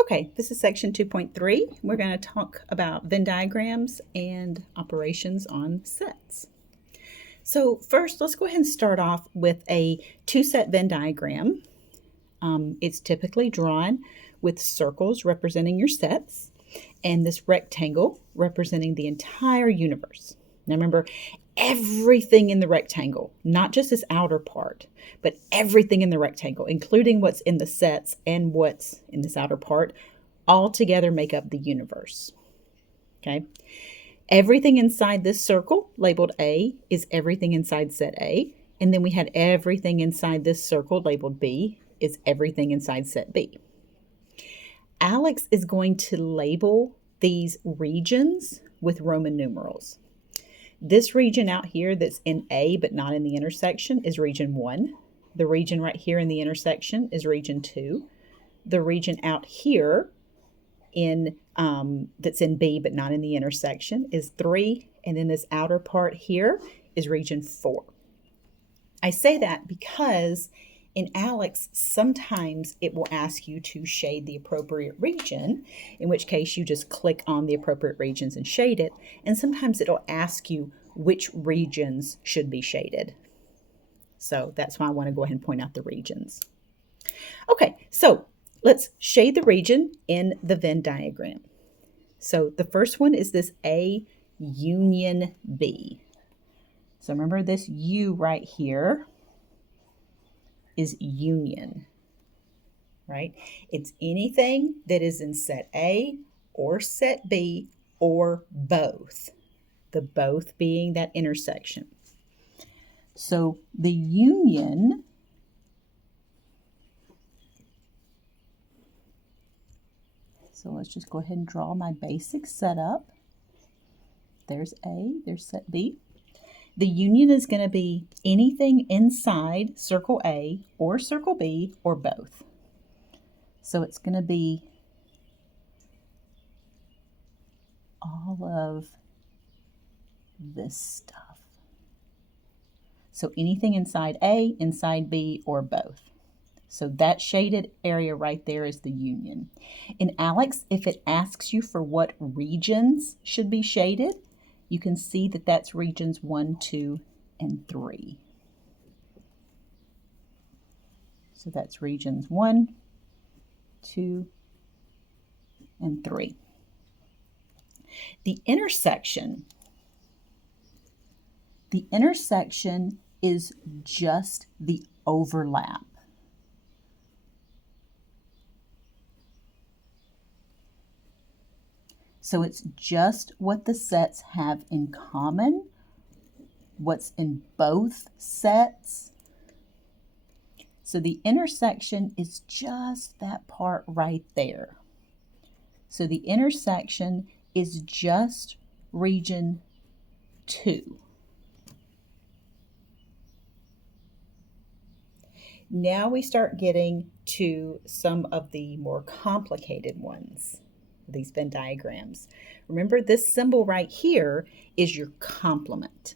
Okay, this is section 2.3. We're going to talk about Venn diagrams and operations on sets. So first, let's go ahead and start off with a two-set Venn diagram. It's typically drawn with circles representing your sets and this rectangle representing the entire universe. Now remember, everything in the rectangle, not just this outer part, but everything in the rectangle, including what's in the sets and what's in this outer part, all together make up the universe. Okay? Everything inside this circle labeled A is everything inside set A. And then we had everything inside this circle labeled B is everything inside set B. Alex is going to label these regions with Roman numerals. This region out here that's in A but not in the intersection is region 1. The region right here in the intersection is region 2. The region out here in that's in B but not in the intersection is 3. And then this outer part here is region 4. I say that because in Alex, sometimes it will ask you to shade the appropriate region, in which case you just click on the appropriate regions and shade it. And sometimes it'll ask you which regions should be shaded. So that's why I want to go ahead and point out the regions. Okay, so let's shade the region in the Venn diagram. So the first one is this A union B. So remember this U right here is union, right? It's anything that is in set A or set B or both, the both being that intersection. So the union so let's just go ahead and draw my basic setup. There's A, there's set B. The union is going to be anything inside circle A or circle B or both. So it's going to be all of this stuff. So anything inside A, inside B, or both. So that shaded area right there is the union. In Alex, if it asks you for what regions should be shaded, you can see that that's regions 1, 2, and 3. So that's regions 1, 2, and 3. The intersection is just the overlap. So it's just what the sets have in common, what's in both sets. So the intersection is just that part right there. So the intersection is just region 2. Now we start getting to some of the more complicated ones, these Venn diagrams. Remember, this symbol right here is your complement.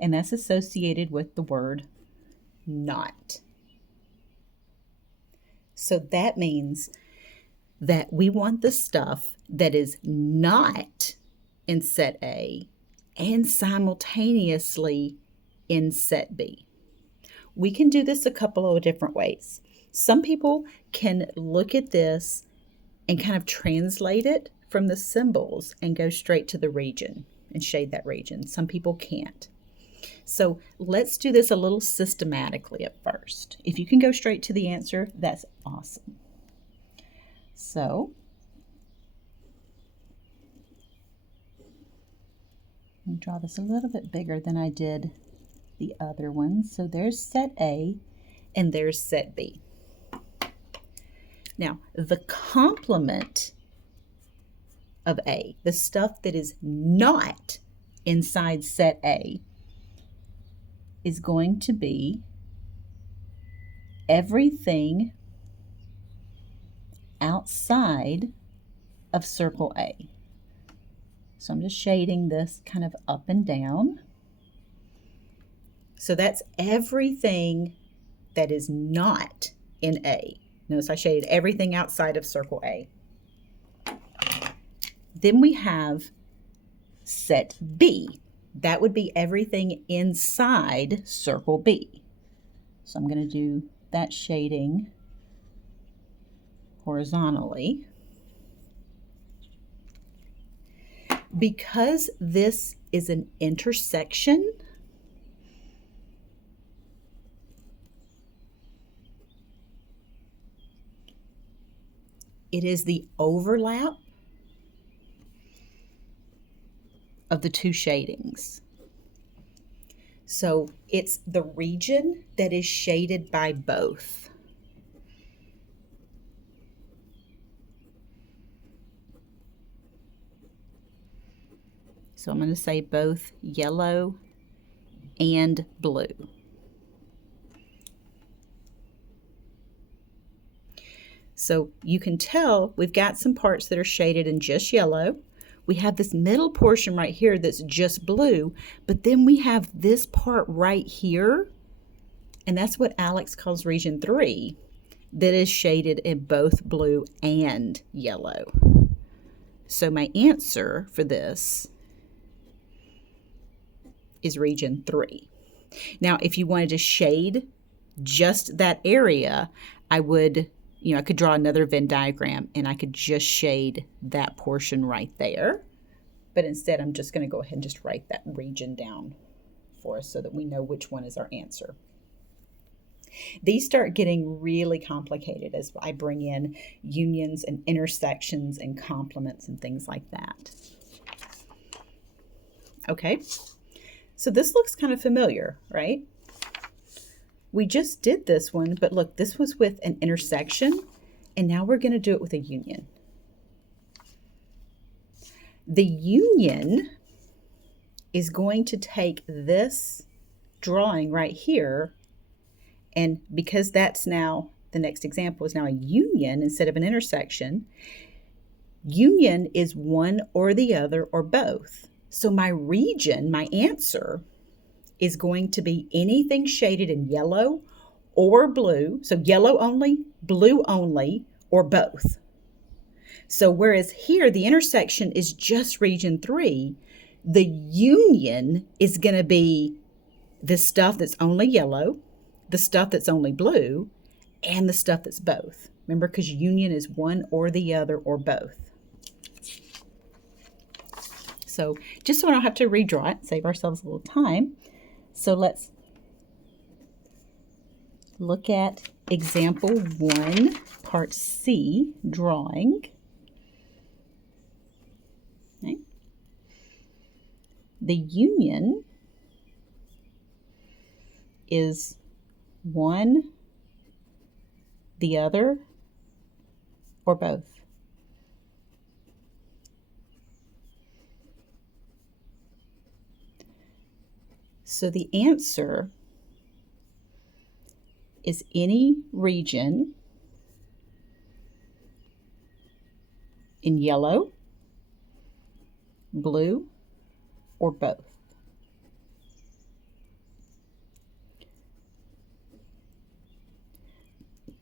And that's associated with the word not. So that means that we want the stuff that is not in set A and simultaneously in set B. We can do this a couple of different ways. Some people can look at this and kind of translate it from the symbols and go straight to the region and shade that region. Some people can't. So let's do this a little systematically at first. If you can go straight to the answer, that's awesome. So let me draw this a little bit bigger than I did the other one. So there's set A and there's set B. Now, the complement of A, the stuff that is not inside set A, is going to be everything outside of circle A. So I'm just shading this kind of up and down. So that's everything that is not in A. Notice I shaded everything outside of circle A. Then we have set B. That would be everything inside circle B. So I'm going to do that shading horizontally. Because this is an intersection, it is the overlap of the two shadings. So it's the region that is shaded by both. So I'm going to say both yellow and blue. So you can tell we've got some parts that are shaded in just yellow. We have this middle portion right here that's just blue, but then we have this part right here, and that's what Alex calls region 3, that is shaded in both blue and yellow. So my answer for this is region 3. Now, if you wanted to shade just that area, I would, I could draw another Venn diagram and I could just shade that portion right there. But instead, I'm just going to go ahead and just write that region down for us so that we know which one is our answer. These start getting really complicated as I bring in unions and intersections and complements and things like that. Okay. So this looks kind of familiar, right? We just did this one, but look, this was with an intersection, and now we're going to do it with a union. The union is going to take this drawing right here, and because that's now, the next example is now a union instead of an intersection, union is one or the other or both. So my region, my answer, is going to be anything shaded in yellow or blue. So yellow only, blue only, or both. So whereas here the intersection is just region 3, the union is going to be the stuff that's only yellow, the stuff that's only blue, and the stuff that's both. Remember, because union is one or the other or both. So just so I don't have to redraw it, save ourselves a little time. So let's look at example 1, part C, drawing. Okay. The union is one, the other, or both. So the answer is any region in yellow, blue, or both.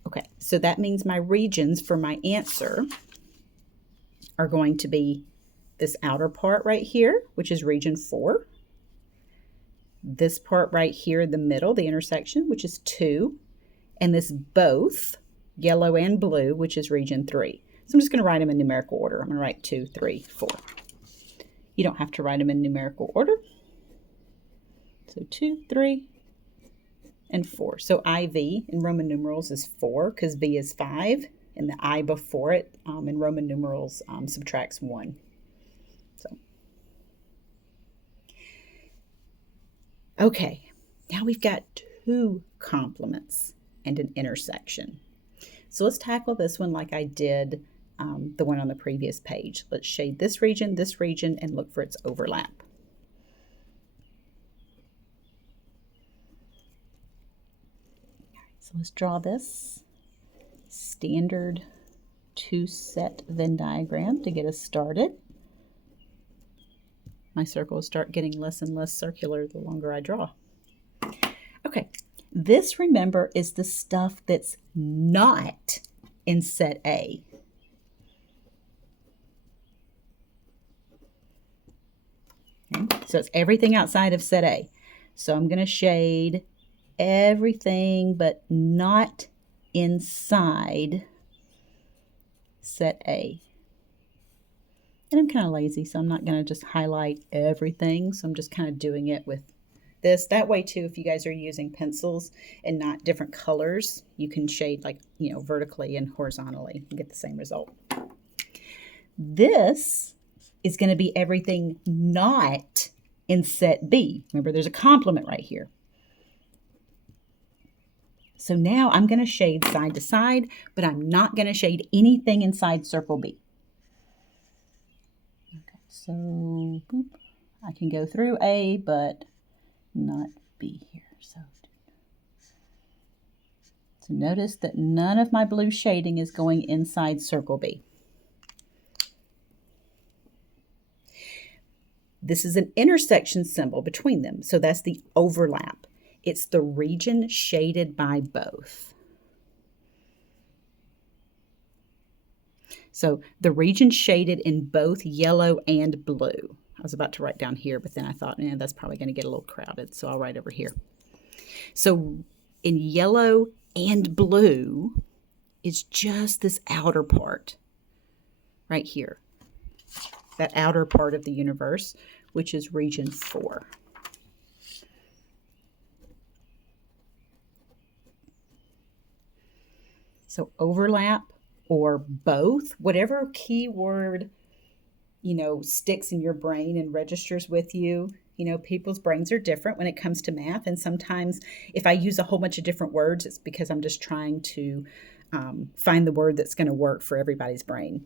Okay, so that means my regions for my answer are going to be this outer part right here, which is region 4. This part right here in the middle, the intersection, which is 2, and this both, yellow and blue, which is region 3. So I'm just going to write them in numerical order. I'm going to write 2, 3, 4. You don't have to write them in numerical order. So 2, 3, and 4. So IV in Roman numerals is 4 because V is 5, and the I before it in Roman numerals subtracts 1. So. Okay, now we've got 2 complements and an intersection. So let's tackle this one like I did the one on the previous page. Let's shade this region, and look for its overlap. All right, so let's draw this standard 2-set Venn diagram to get us started. My circles start getting less and less circular the longer I draw. Okay, this, remember, is the stuff that's not in set A. Okay, so it's everything outside of set A. So I'm going to shade everything but not inside set A. And I'm kind of lazy, so I'm not going to just highlight everything. So I'm just kind of doing it with this. That way too, if you guys are using pencils and not different colors, you can shade like, vertically and horizontally and get the same result. This is going to be everything not in set B. Remember, there's a complement right here. So now I'm going to shade side to side, but I'm not going to shade anything inside circle B. Okay, so boop, I can go through A, but not B here. So notice that none of my blue shading is going inside circle B. This is an intersection symbol between them, so that's the overlap. It's the region shaded by both. So the region shaded in both yellow and blue. I was about to write down here, but then I thought, that's probably going to get a little crowded, so I'll write over here. So in yellow and blue is just this outer part right here. That outer part of the universe, which is region 4. So overlap or both, whatever keyword, sticks in your brain and registers with you. People's brains are different when it comes to math. And sometimes if I use a whole bunch of different words, it's because I'm just trying to find the word that's going to work for everybody's brain.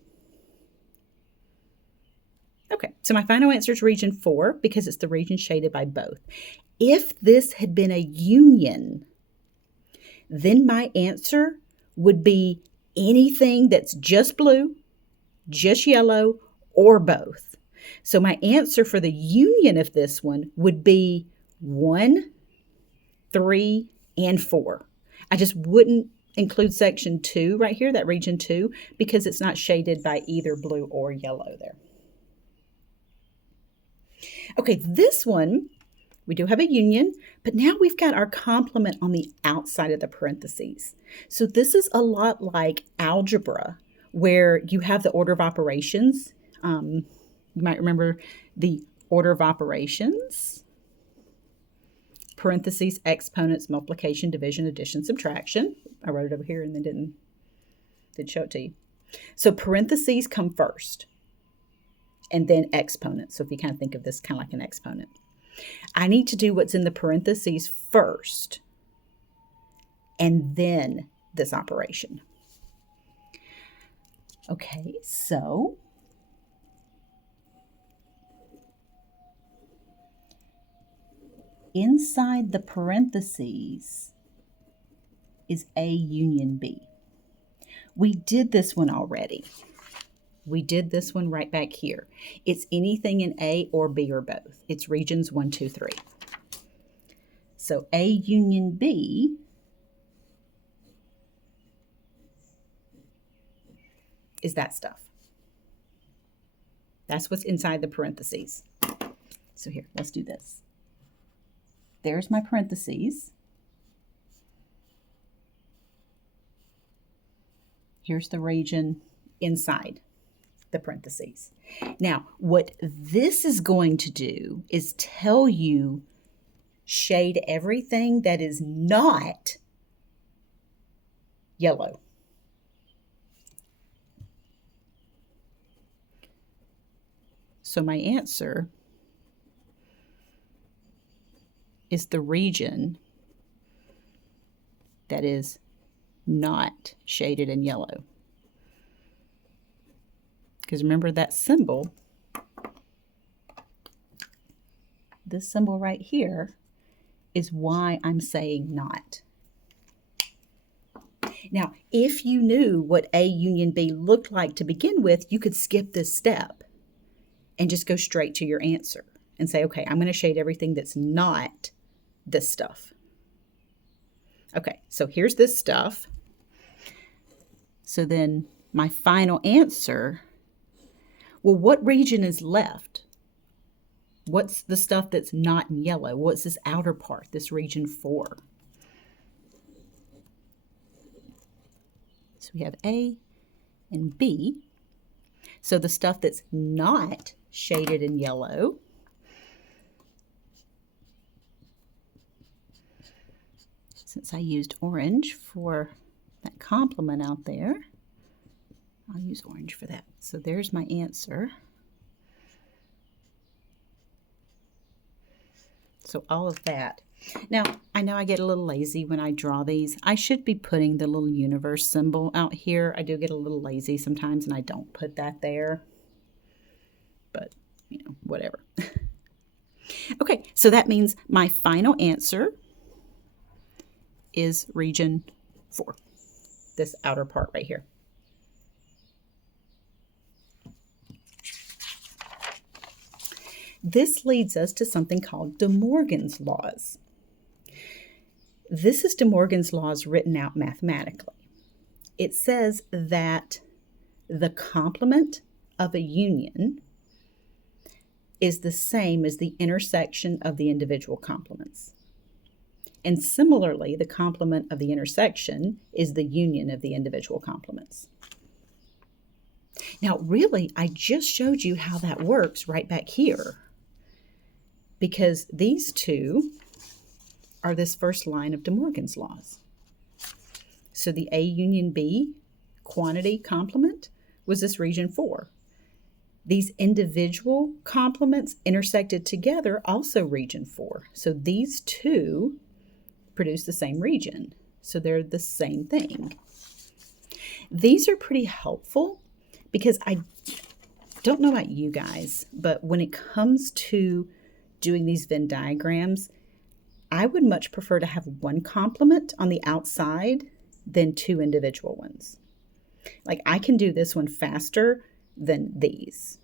Okay, so my final answer is region 4 because it's the region shaded by both. If this had been a union, then my answer would be anything that's just blue, just yellow, or both. So my answer for the union of this one would be 1, 3, and 4. I just wouldn't include section 2 right here, that region 2, because it's not shaded by either blue or yellow there. Okay, this one, we do have a union, but now we've got our complement on the outside of the parentheses. So this is a lot like algebra, where you have the order of operations. You might remember the order of operations, parentheses, exponents, multiplication, division, addition, subtraction. I wrote it over here and then didn't show it to you. So parentheses come first, and then exponents. So if you kind of think of this kind of like an exponent. I need to do what's in the parentheses first, and then this operation. Okay, so inside the parentheses is A union B. We did this one already. We did this one right back here. It's anything in A or B or both. It's regions 1, 2, 3. So A union B is that stuff. That's what's inside the parentheses. So here, let's do this. There's my parentheses. Here's the region inside the parentheses. Now, what this is going to do is tell you shade everything that is not yellow. So my answer is the region that is not shaded in yellow. Because remember that symbol, this symbol right here is why I'm saying not. Now, if you knew what A union B looked like to begin with, you could skip this step and just go straight to your answer and say, okay, I'm going to shade everything that's not this stuff. Okay, so here's this stuff. So then my final answer, well, what region is left? What's the stuff that's not in yellow? What's this outer part, this region 4? So we have A and B. So the stuff that's not shaded in yellow, since I used orange for that complement out there, I'll use orange for that. So there's my answer. So all of that. Now, I know I get a little lazy when I draw these. I should be putting the little universe symbol out here. I do get a little lazy sometimes, and I don't put that there. But, you know, whatever. Okay, so that means my final answer is region 4, this outer part right here. This leads us to something called De Morgan's laws. This is De Morgan's laws written out mathematically. It says that the complement of a union is the same as the intersection of the individual complements. And similarly, the complement of the intersection is the union of the individual complements. Now, really, I just showed you how that works right back here, because these two are this first line of De Morgan's laws. So the A union B quantity complement was this region 4. These individual complements intersected together, also region 4. So these two produce the same region. So they're the same thing. These are pretty helpful because I don't know about you guys, but when it comes to doing these Venn diagrams, I would much prefer to have one complement on the outside than two individual ones. Like I can do this one faster than these,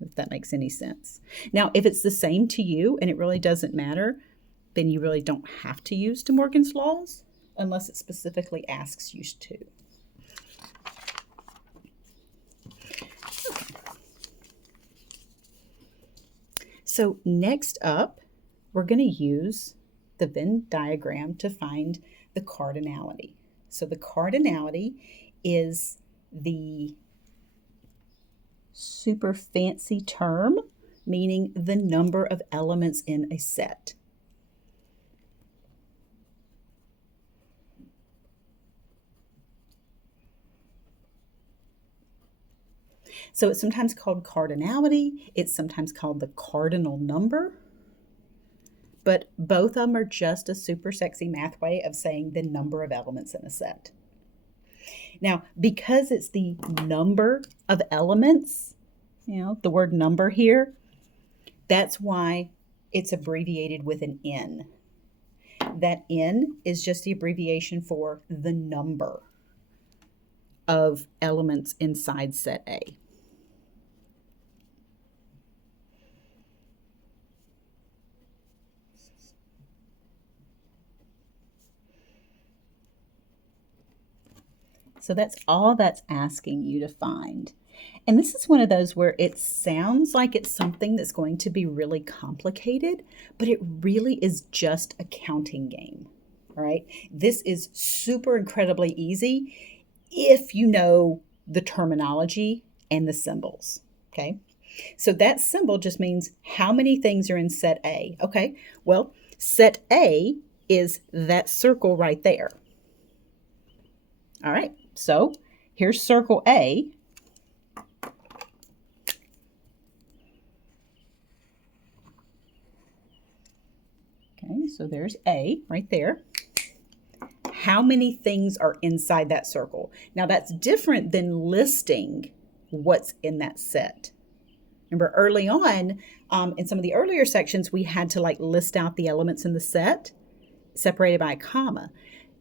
if that makes any sense. Now, if it's the same to you and it really doesn't matter, then you really don't have to use De Morgan's laws unless it specifically asks you to. So next up, we're going to use the Venn diagram to find the cardinality. So the cardinality is the super fancy term meaning the number of elements in a set. So it's sometimes called cardinality. It's sometimes called the cardinal number. But both of them are just a super sexy math way of saying the number of elements in a set. Now, because it's the number of elements, the word number here, that's why it's abbreviated with an N. That N is just the abbreviation for the number of elements inside set A. So that's all that's asking you to find. And this is one of those where it sounds like it's something that's going to be really complicated, but it really is just a counting game. All right. This is super incredibly easy if you know the terminology and the symbols. Okay. So that symbol just means how many things are in set A. Okay. Well, set A is that circle right there. All right. So here's circle A. Okay, so there's A right there. How many things are inside that circle? Now that's different than listing what's in that set. Remember early on, in some of the earlier sections, we had to list out the elements in the set separated by a comma.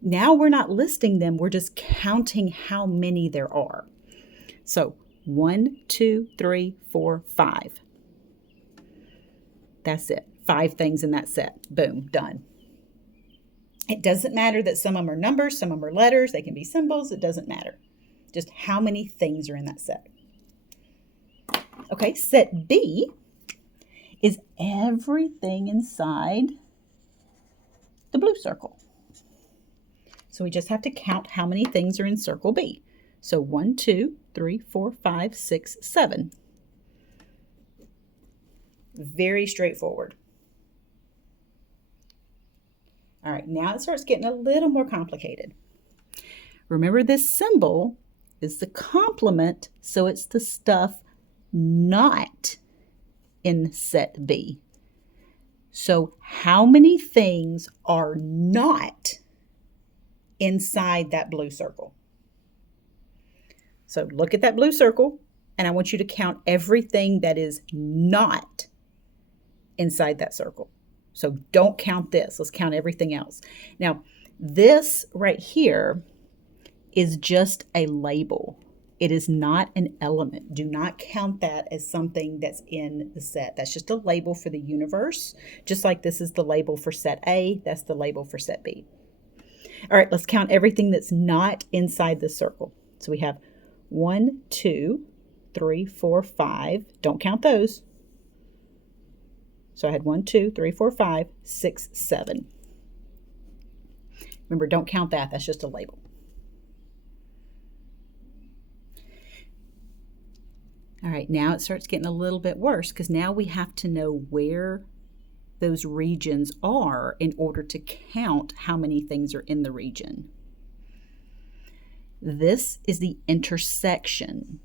Now we're not listing them, we're just counting how many there are. So 1, 2, 3, 4, 5. That's it. 5 things in that set. Boom, done. It doesn't matter that some of them are numbers, some of them are letters, they can be symbols, it doesn't matter. Just how many things are in that set. Okay, set B is everything inside the blue circle. So we just have to count how many things are in circle B. So 1, 2, 3, 4, 5, 6, 7. Very straightforward. All right, now it starts getting a little more complicated. Remember, this symbol is the complement, so it's the stuff not in set B. So how many things are not inside that blue circle? So look at that blue circle, and I want you to count everything that is not inside that circle. So don't count this. Let's count everything else. Now, this right here is just a label. It is not an element. Do not count that as something that's in the set. That's just a label for the universe. Just like this is the label for set A, that's the label for set B. All right, let's count everything that's not inside the circle. So we have 1, 2, 3, 4, 5. Don't count those. So I had 1, 2, 3, 4, 5, 6, 7. Remember, don't count that. That's just a label. All right, now it starts getting a little bit worse because now we have to know where those regions are in order to count how many things are in the region. This is the intersection.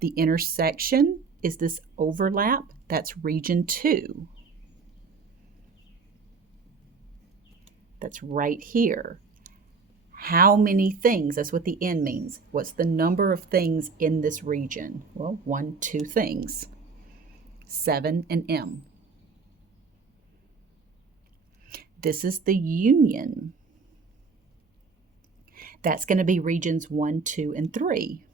The intersection is this overlap. That's region 2. That's right here. How many things? That's what the N means. What's the number of things in this region? Well, 1, 2 things. 7 and M. This is the union. That's going to be regions 1, 2, and 3.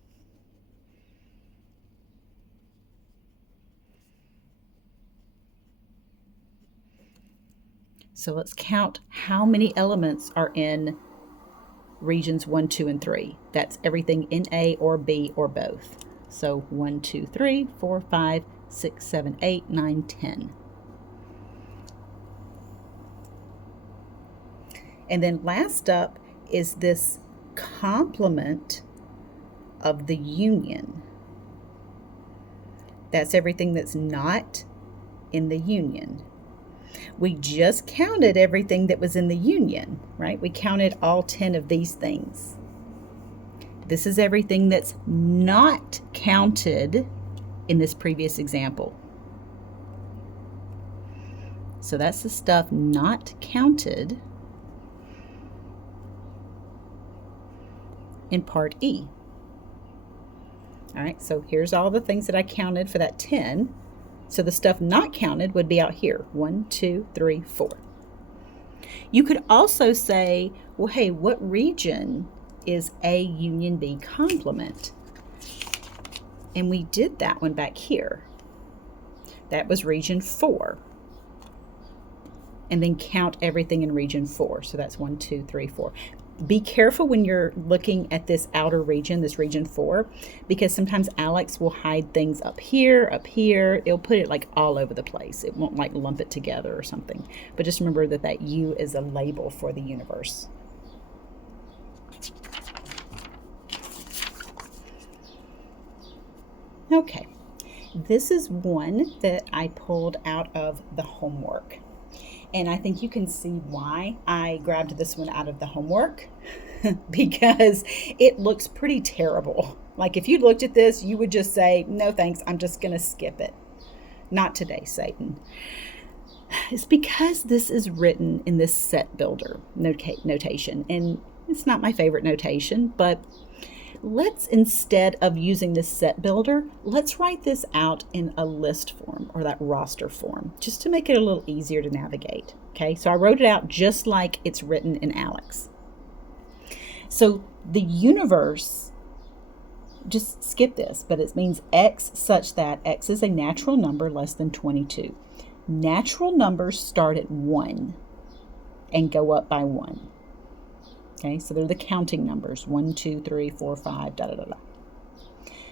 So let's count how many elements are in regions 1, 2, and 3. That's everything in A or B or both. So 1, 2, 3, 4, 5, 6, 7, 8, 9, 10. And then last up is this complement of the union. That's everything that's not in the union. We just counted everything that was in the union, right? We counted all 10 of these things. This is everything that's not counted in this previous example. So that's the stuff not counted in part E. All right, so here's all the things that I counted for that 10. So the stuff not counted would be out here. 1, 2, 3, 4. You could also say, well, hey, what region is A union B complement? And we did that one back here. That was region 4. And then count everything in region 4. So that's 1, 2, 3, 4. Be careful when you're looking at this outer region, this region 4, because sometimes Alex will hide things up here. It'll put it like all over the place. It won't like lump it together or something. But just remember that that U is a label for the universe. Okay, this is one that I pulled out of the homework. And I think you can see why I grabbed this one out of the homework because it looks pretty terrible. Like if you looked at this, you would just say, no thanks, I'm just going to skip it. Not today, Satan. It's because this is written in this set builder notation. And it's not my favorite notation, but let's, instead of using this set builder, let's write this out in a list form or that roster form, just to make it a little easier to navigate. Okay, so I wrote it out just like it's written in Alex. So the universe just skip this, but it means x such that x is a natural number less than 22. Natural numbers start at 1 and go up by 1. Okay, so they're the counting numbers, 1, 2, 3, 4, 5, da da da da.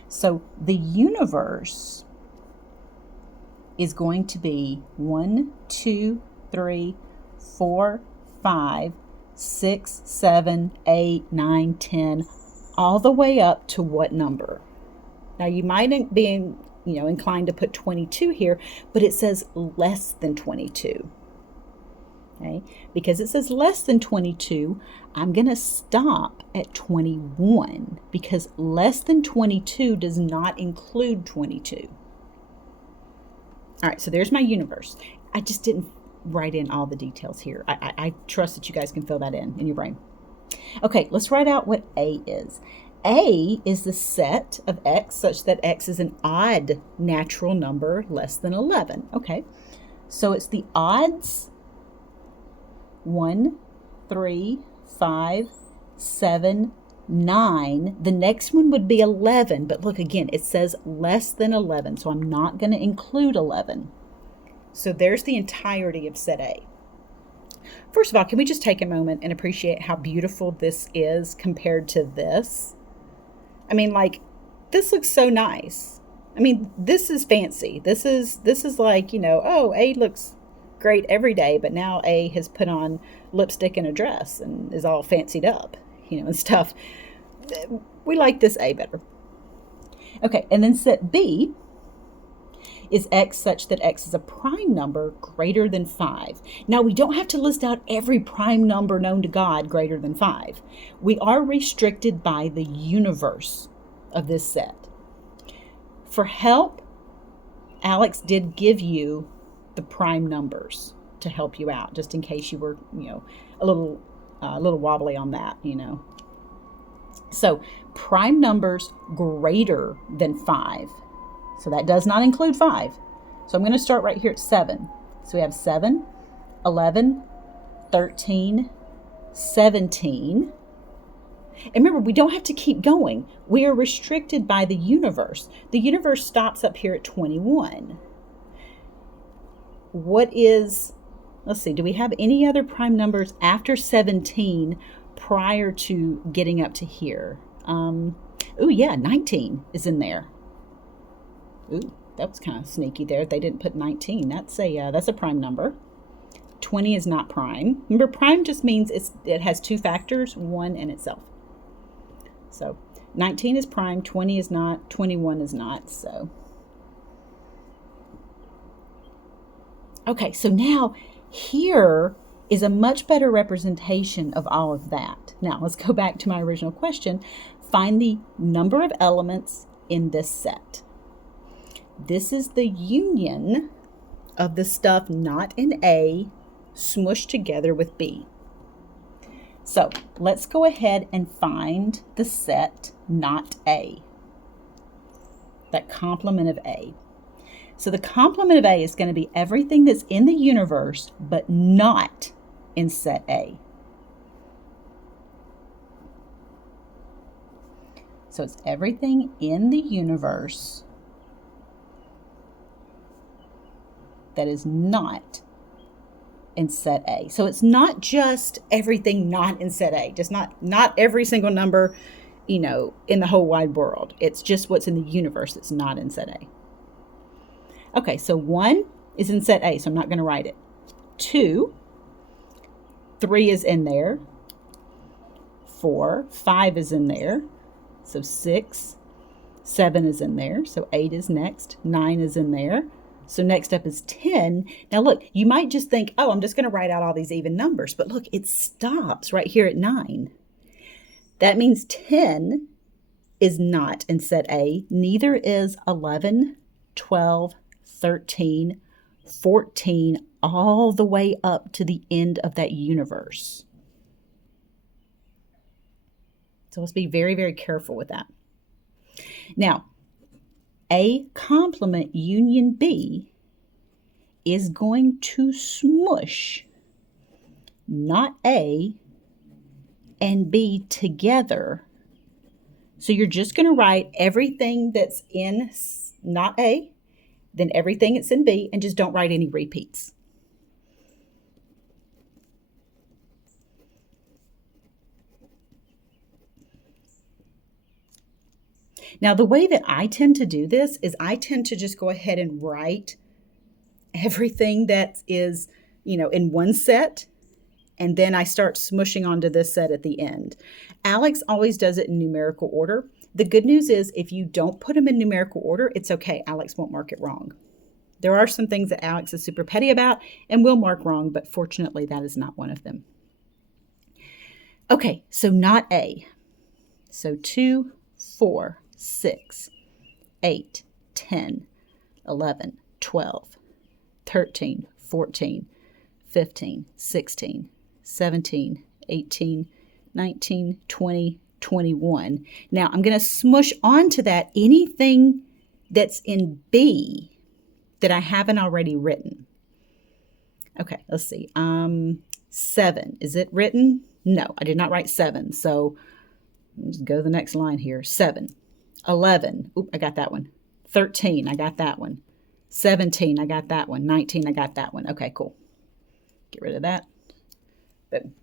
So the universe is going to be 1, 2, 3, 4, 5, 6, 7, 8, 9, 10, all the way up to what number? Now you might be inclined to put 22 here, but it says less than 22. Okay? Because it says less than 22, I'm going to stop at 21 because less than 22 does not include 22. All right, so there's my universe. I just didn't write in all the details here. I trust that you guys can fill that in your brain. Okay, let's write out what A is. A is the set of x such that x is an odd natural number less than 11. Okay, so it's the odds 1, 3, 5, 7, 9. The next one would be 11, but look again, it says less than 11, so I'm not going to include 11. So there's the entirety of set A. First of all, can we just take a moment and appreciate how beautiful this is compared to this? I mean, like, this looks so nice. I mean, this is fancy. This is like, oh, A looks great every day, but now A has put on lipstick and a dress and is all fancied up, and stuff. We like this A better. Okay, and then set B is x such that x is a prime number greater than 5. Now, we don't have to list out every prime number known to God greater than 5. We are restricted by the universe of this set. For help, Alex did give you the prime numbers to help you out, just in case you were, a little wobbly on that, So prime numbers greater than 5. So that does not include 5. So I'm going to start right here at 7. So we have 7, 11, 13, 17. And remember, we don't have to keep going. We are restricted by the universe. The universe stops up here at 21. Let's see, do we have any other prime numbers after 17 prior to getting up to here? 19 is in there. Ooh, that was kind of sneaky there. They didn't put 19. That's a prime number. 20 is not prime. Remember, prime just means it has two factors, 1 and itself. So 19 is prime, 20 is not, 21 is not. So okay, so now here is a much better representation of all of that. Now let's go back to my original question. Find the number of elements in this set. This is the union of the stuff not in A smushed together with B. So let's go ahead and find the set not A, that complement of A. So the complement of A is going to be everything that's in the universe but not in set A. So it's everything in the universe that is not in set A. So it's not just everything not in set A, just not every single number, in the whole wide world. It's just what's in the universe that's not in set A. Okay, so 1 is in set A, so I'm not going to write it. 2, 3 is in there. 4, 5 is in there. So 6, 7 is in there. So 8 is next. 9 is in there. So next up is 10. Now look, you might just think, oh, I'm just going to write out all these even numbers. But look, it stops right here at 9. That means 10 is not in set A. Neither is 11, 12, 13, 14, all the way up to the end of that universe. So let's be very, very careful with that. Now, A complement union B is going to smush not A and B together So you're just going to write everything that's in not A, then everything that's in B, and just don't write any repeats. Now, the way that I tend to do this is I tend to just go ahead and write everything that is, in one set, and then I start smushing onto this set at the end. Alex always does it in numerical order. The good news is if you don't put them in numerical order, it's okay. Alex won't mark it wrong. There are some things that Alex is super petty about and will mark wrong, but fortunately that is not one of them. Okay, so not A. So 2, 4, 6, 8, 10, 11, 12, 13, 14, 15, 16, 17, 18, 19, 20, 21. Now I'm going to smush onto that anything that's in B that I haven't already written. Okay, let's see. 7. Is it written? No, I did not write 7. So let's go to the next line here. 7. 11. Oop, I got that one. 13. I got that one. 17. I got that one. 19. I got that one. Okay, cool. Get rid of that. Boom.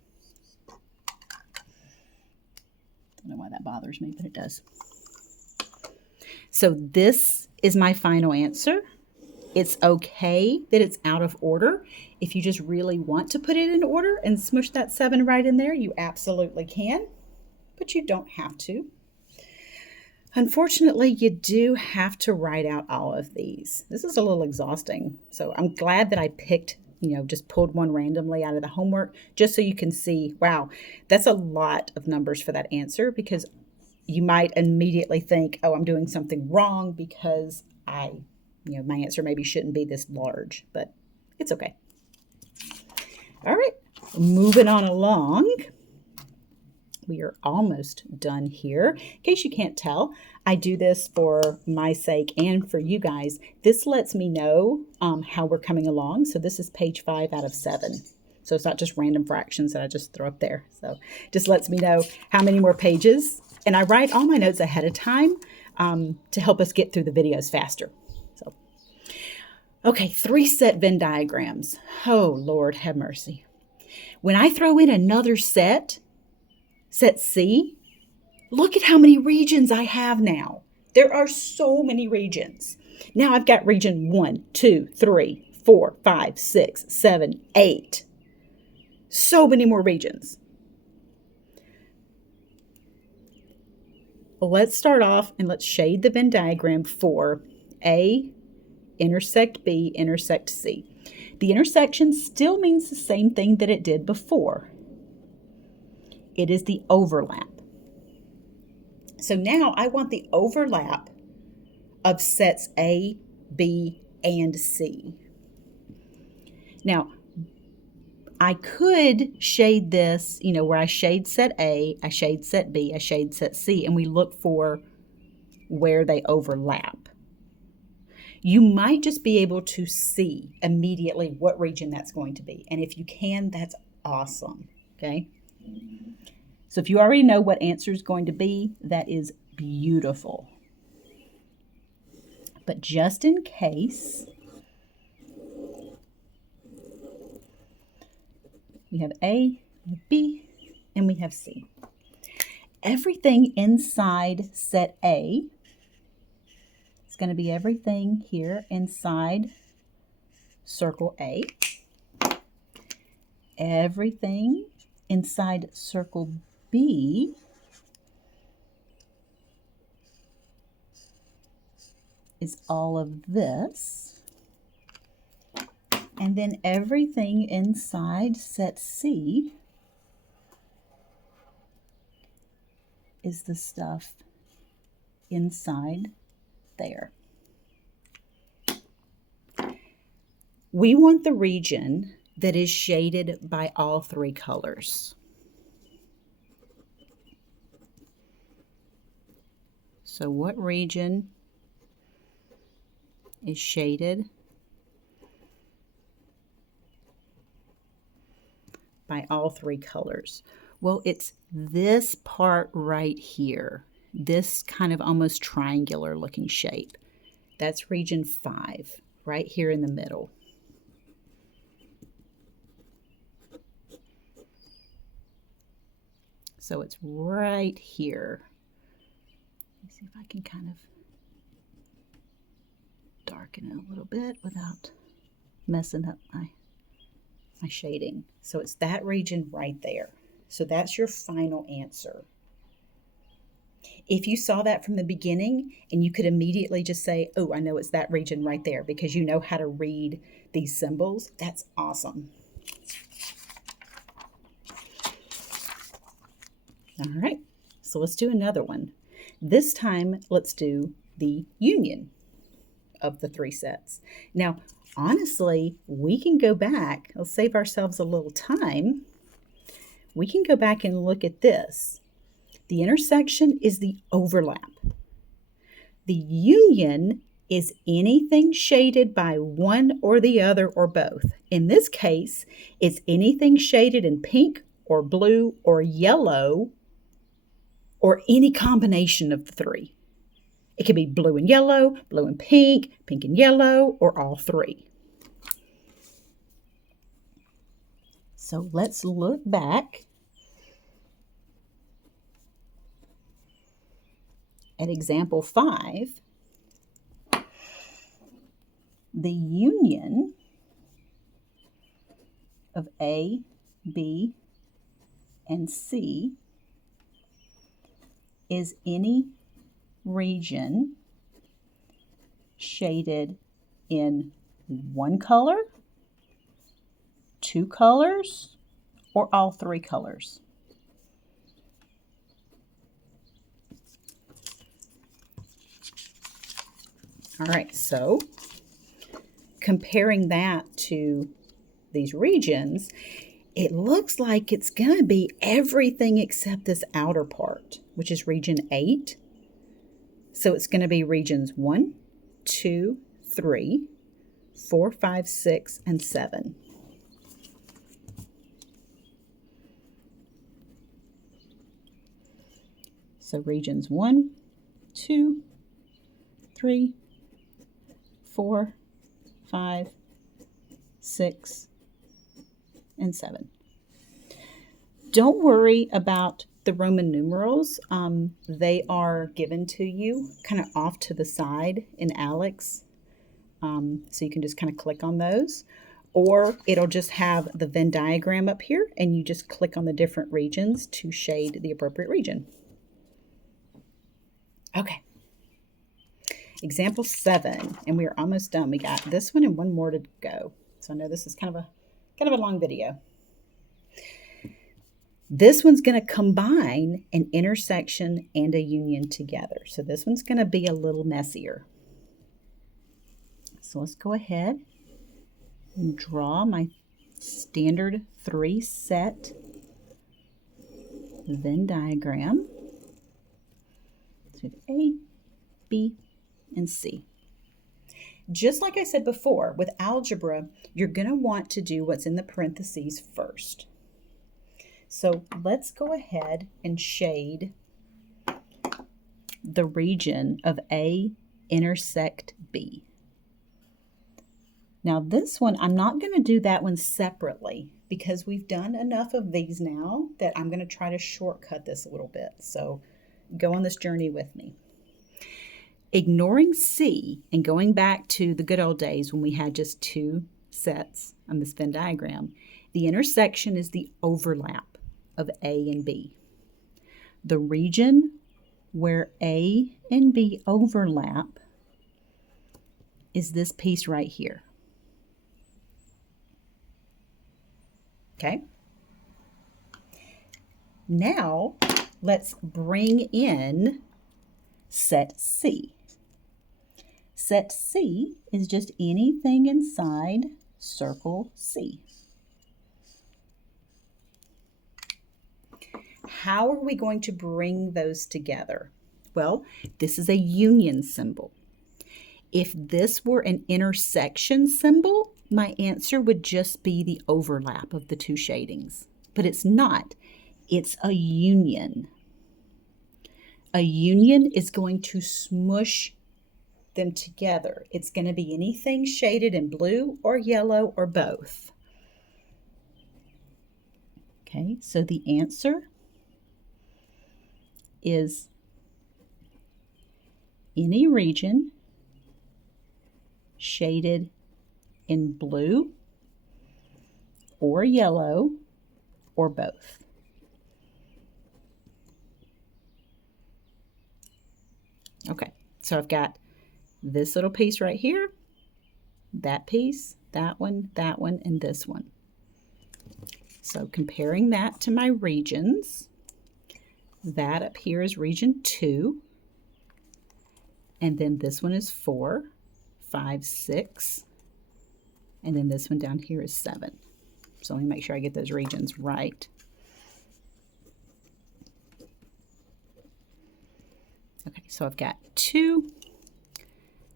Don't know why that bothers me, but it does. So this is my final answer. It's okay that it's out of order. If you just really want to put it in order and smush that 7 right in there, you absolutely can, but you don't have to. Unfortunately, you do have to write out all of these. This is a little exhausting. So I'm glad that I picked, just pulled one randomly out of the homework just so you can see, wow, that's a lot of numbers for that answer, because you might immediately think, oh, I'm doing something wrong because my answer maybe shouldn't be this large, but it's okay. All right, moving on along. We are almost done here. In case you can't tell, I do this for my sake and for you guys. This lets me know how we're coming along. So this is page 5 out of 7. So it's not just random fractions that I just throw up there. So just lets me know how many more pages. And I write all my notes ahead of time to help us get through the videos faster. So, okay, 3 set Venn diagrams. Oh, Lord, have mercy. When I throw in another set C, look at how many regions I have now. There are so many regions. Now I've got region 1, 2, 3, 4, 5, 6, 7, 8. So many more regions. Well, let's start off and let's shade the Venn diagram for A, intersect B, intersect C. The intersection still means the same thing that it did before. It is the overlap. So now I want the overlap of sets A, B, and C. Now, I could shade this, where I shade set A, I shade set B, I shade set C, and we look for where they overlap. You might just be able to see immediately what region that's going to be. And if you can, that's awesome, okay? So if you already know what answer is going to be, that is beautiful. But just in case, we have A, we have B, and we have C. Everything inside set A is going to be everything here inside circle A. Everything inside circle B is all of this. And then everything inside set C is the stuff inside there. We want the region that is shaded by all 3 colors. So what region is shaded by all 3 colors? Well, it's this part right here. this kind of almost triangular looking shape. That's region 5, right here in the middle. So it's right here. Let's see if I can kind of darken it a little bit without messing up my shading. So it's that region right there. So that's your final answer. If you saw that from the beginning and you could immediately just say, oh, I know it's that region right there because you know how to read these symbols, that's awesome. All right, so let's do another one. This time, let's do the union of the 3 sets. Now, honestly, we can go back. Let's save ourselves a little time. We can go back and look at this. The intersection is the overlap. The union is anything shaded by one or the other or both. In this case, it's anything shaded in pink or blue or yellow or any combination of the 3. It could be blue and yellow, blue and pink, pink and yellow, or all 3. So let's look back at example 5. The union of A, B, and C is any region shaded in one color, 2 colors, or all 3 colors. All right, so comparing that to these regions, it looks like it's going to be everything except this outer part, which is region 8. So it's going to be regions 1, 2, 3, 4, 5, 6, and 7. So regions 1, 2, 3, 4, 5, 6, and 7. Don't worry about the Roman numerals. They are given to you kind of off to the side in Alex. So you can just kind of click on those. Or it'll just have the Venn diagram up here, and you just click on the different regions to shade the appropriate region. Okay. Example 7, and we are almost done. We got this one and one more to go. So I know this is kind of a long video. This one's going to combine an intersection and a union together. So this one's going to be a little messier. So let's go ahead and draw my standard 3 set Venn diagram. So A, B, and C. Just like I said before, with algebra, you're going to want to do what's in the parentheses first. So let's go ahead and shade the region of A intersect B. Now this one, I'm not going to do that one separately because we've done enough of these now that I'm going to try to shortcut this a little bit. So go on this journey with me. Ignoring C and going back to the good old days when we had just 2 sets on this Venn diagram, the intersection is the overlap of A and B. The region where A and B overlap is this piece right here. Okay. Now let's bring in set C. Set C is just anything inside circle C. How are we going to bring those together? Well, this is a union symbol. If this were an intersection symbol, my answer would just be the overlap of the 2 shadings. But it's not. It's a union. A union is going to smush them together. It's going to be anything shaded in blue or yellow or both. Okay, so the answer is any region shaded in blue or yellow or both. Okay, so I've got this little piece right here, that piece, that one, and this one. So comparing that to my regions, that up here is region 2, and then this one is 4, 5, 6, and then this one down here is 7. So let me make sure I get those regions right. Okay, so I've got 2,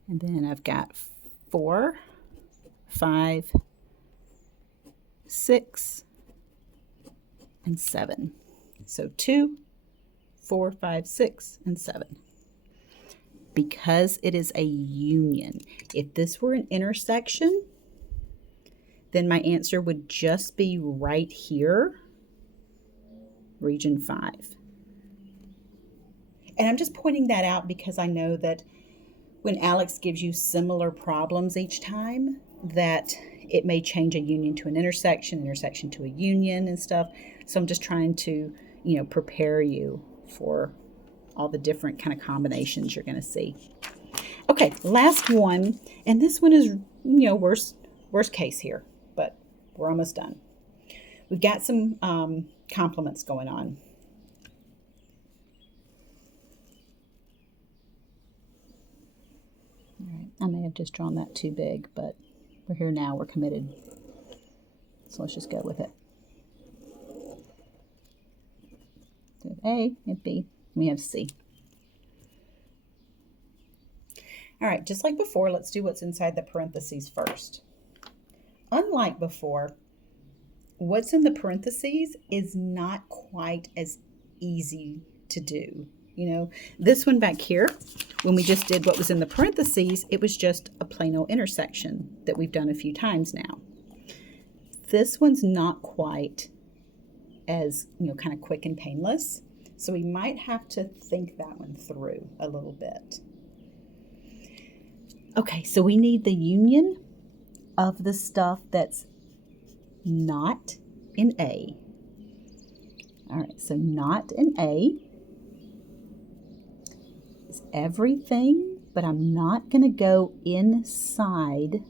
and then I've got 4, 5, 6, and 7. So 2, 4, 5, 6, and 7. Because it is a union. If this were an intersection, then my answer would just be right here, region 5. And I'm just pointing that out because I know that when Alex gives you similar problems each time, that it may change a union to an intersection to a union and stuff. So I'm just trying to, prepare you for all the different kind of combinations you're going to see. Okay, last one, and this one is, worst case here, but we're almost done. We've got some complements going on. All right, I may have just drawn that too big, but we're here now, we're committed. So let's just go with it. So A and B, we have C. All right, just like before, let's do what's inside the parentheses first. Unlike before, what's in the parentheses is not quite as easy to do. This one back here, when we just did what was in the parentheses, it was just a plain old intersection that we've done a few times now. This one's not quite as, kind of quick and painless. So we might have to think that one through a little bit. Okay, so we need the union of the stuff that's not in A. All right, so not in A is everything, but I'm not going to go inside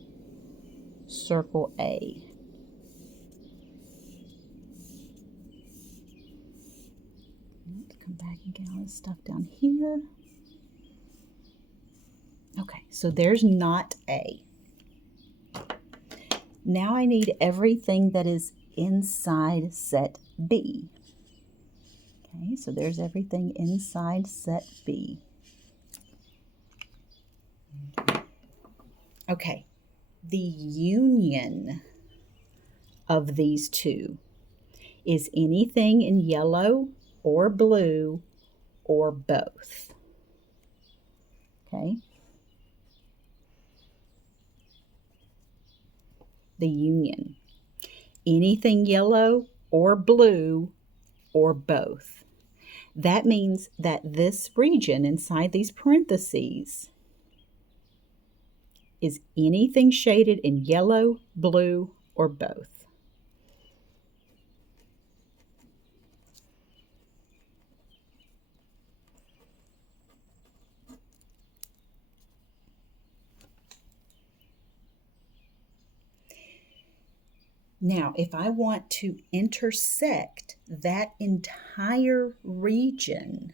circle A. Let's come back and get all this stuff down here. Okay, so there's not A. Now I need everything that is inside set B. Okay, so there's everything inside set B. Okay, the union of these two is anything in yellow or blue or both. Okay. The union. Anything yellow or blue or both. That means that this region inside these parentheses is anything shaded in yellow, blue, or both. Now, if I want to intersect that entire region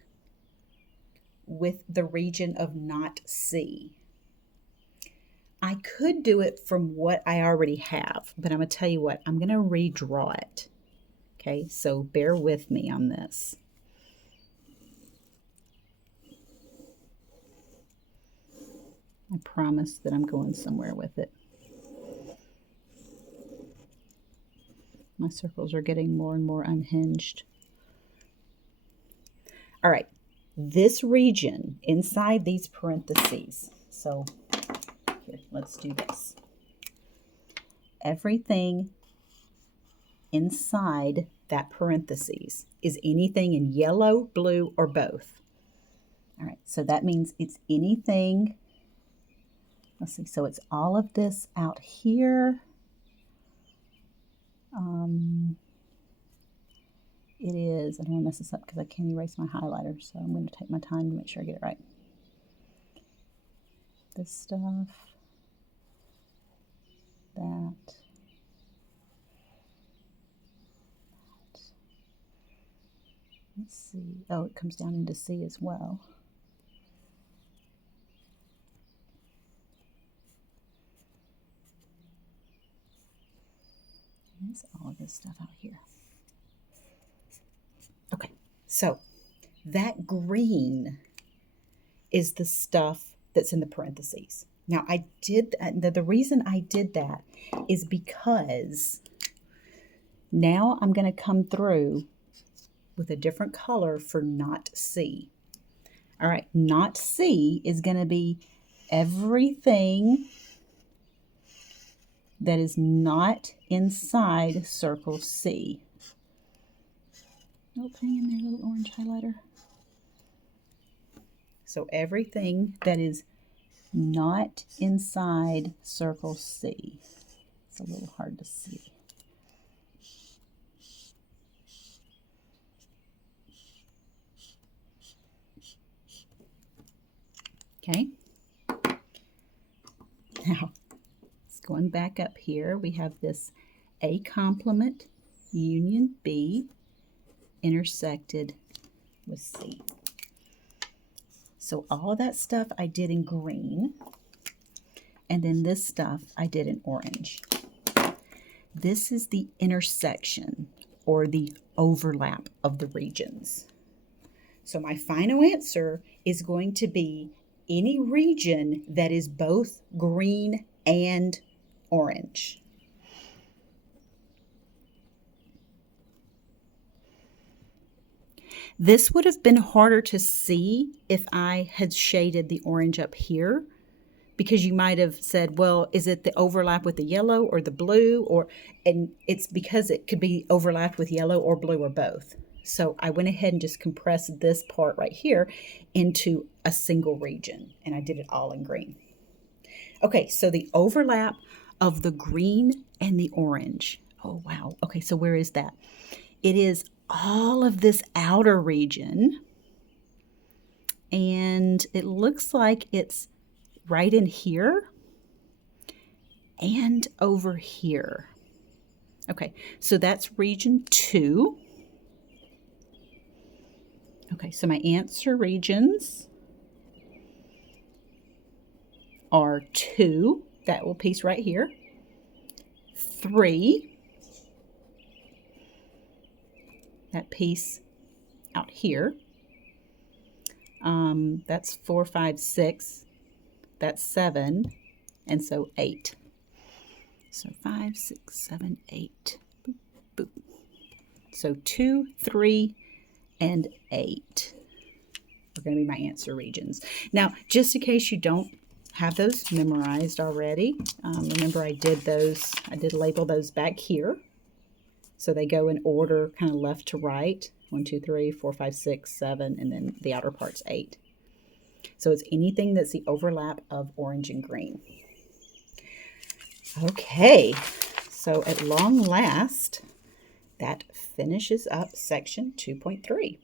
with the region of not C, I could do it from what I already have, but I'm going to tell you what, I'm going to redraw it. Okay, so bear with me on this. I promise that I'm going somewhere with it. My circles are getting more and more unhinged. All right, this region inside these parentheses. So here, let's do this. Everything inside that parentheses is anything in yellow, blue, or both. All right, so that means it's anything. Let's see, so it's all of this out here. It is, I don't want to mess this up because I can't erase my highlighter, so I'm going to take my time to make sure I get it right. This stuff, that, let's see, oh, it comes down into C as well. There's all of this stuff out here. Okay, so that green is the stuff that's in the parentheses. Now, I did the reason I did that is because now I'm going to come through with a different color for not C. All right, not C is going to be everything that is not inside circle C. Oh, hang in there, little orange highlighter. So everything that is not inside circle C. It's a little hard to see. Okay. Now, going back up here, we have this A complement union B intersected with C. So all of that stuff I did in green, and then this stuff I did in orange. This is the intersection or the overlap of the regions. So my final answer is going to be any region that is both green and orange. This would have been harder to see if I had shaded the orange up here, because you might have said, well, is it the overlap with the yellow or the blue? And it's because it could be overlapped with yellow or blue or both. So I went ahead and just compressed this part right here into a single region, and I did it all in green. Okay, so the overlap of the green and the orange. Oh, wow. Okay, so where is that? It is all of this outer region, and it looks like it's right in here and over here. Okay, so that's region 2. Okay, so my answer regions are 2, that little piece right here, 3, that piece out here, that's 4, 5, 6, that's 7, and so 8. So 5, 6, 7, 8. Boop, boop. So 2, 3, and 8 are going to be my answer regions. Now, just in case you don't have those memorized already, remember I did label those back here. So they go in order kind of left to right. 1, 2, 3, 4, 5, 6, 7, and then the outer part's 8. So it's anything that's the overlap of orange and green. Okay, so at long last, that finishes up section 2.3.